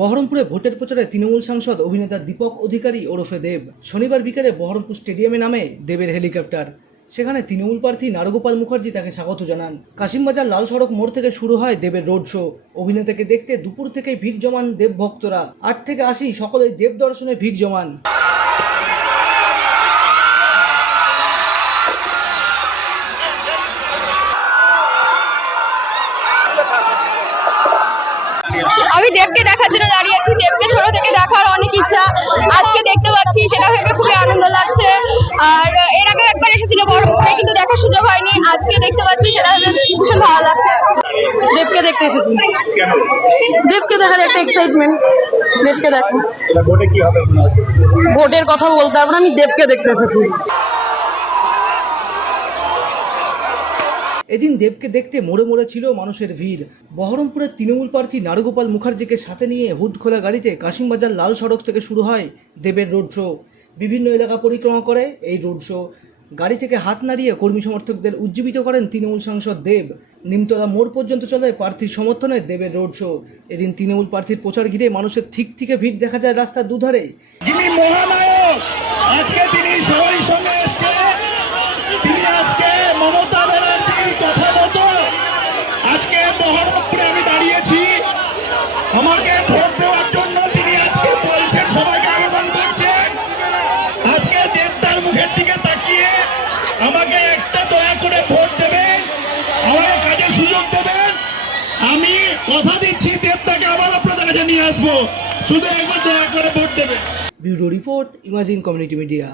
বহরমপুরে ভোটের প্রচারে তৃণমূল সাংসদ অভিনেতা দীপক অধিকারী ওরফে দেব শনিবার বিকেলে বহরমপুর স্টেডিয়ামে নামে দেবের হেলিকপ্টার। সেখানে তৃণমূল প্রার্থী নারগোপাল মুখার্জি তাকে স্বাগত জানান। কাশিমবাজার লাল সড়ক মোড় থেকে শুরু হয় দেবের রোড শো। অভিনেতাকে দেখতে দুপুর থেকেই ভিড় জমান দেব ভক্তরা। 8 থেকে 80 সকলেই দেব দর্শনে ভিড় জমান। আমি দেবকে দেখার জন্য দাঁড়িয়ে আছি। দেবকে ছোট থেকে দেখার অনেক ইচ্ছা, আজকে দেখতে পাচ্ছি, সেটা ভেবে খুবই আনন্দ লাগছে। আর এর আগে একবার এসেছিল বহরমপুরে, কিন্তু দেখার সুযোগ হয়নি। আজকে দেখতে পাচ্ছি, সেটা ভেবে ভীষণ ভালো লাগছে। দেবকে দেখতে এসেছি, দেবকে দেখার একটা এক্সাইটমেন্ট। দেবকে দেখো, ভোটের কথা বলতে পারবো না, আমি দেবকে দেখতে এসেছি। এদিন দেবকে দেখতে মোড়ে মোড়ে ছিল মানুষের ভিড়। বহরমপুরের তৃণমূল প্রার্থী নারগোপাল মুখার্জিকে সাথে নিয়ে হুড খোলা গাড়িতে কাশিমবাজার লাল সড়ক থেকে শুরু হয় দেবের রোড শো। বিভিন্ন এলাকা পরিক্রমা করে এই রোড শো। গাড়ি থেকে হাত নাড়িয়ে কর্মী সমর্থকদের উজ্জীবিত করেন তৃণমূল সাংসদ দেব। নিমতলা মোড় পর্যন্ত চলে প্রার্থীর সমর্থনে দেবের রোড শো। এদিন তৃণমূল প্রার্থীর প্রচার ঘিরে মানুষের ঠিক থেকে ভিড় দেখা যায় রাস্তার দুধারে। যিনি মহানায়ক, আজকে তিনি সবারই সঙ্গে এসছে। তিনি আজকে মমতা ব্যানার্জির কথা মতো আজকে বহরমপুরে আমি দাঁড়িয়েছি। আমাকে ভোট দেওয়ার জন্য তিনি আজকে বলছেন, সবাইকে আবেদন করছেন। আজকে দেবদার মুখের দিকে তাকিয়ে আমাকে একটা দয়া করে ভোট দেবেন, আমাকে কাজের সুযোগ দেবেন। আমি কথা দিচ্ছি, দেবদাকে আবার আপনাদের কাছে নিয়ে আসবো, শুধু একবার দয়া করে ভোট দেবেন। Bureau report, imagine community media.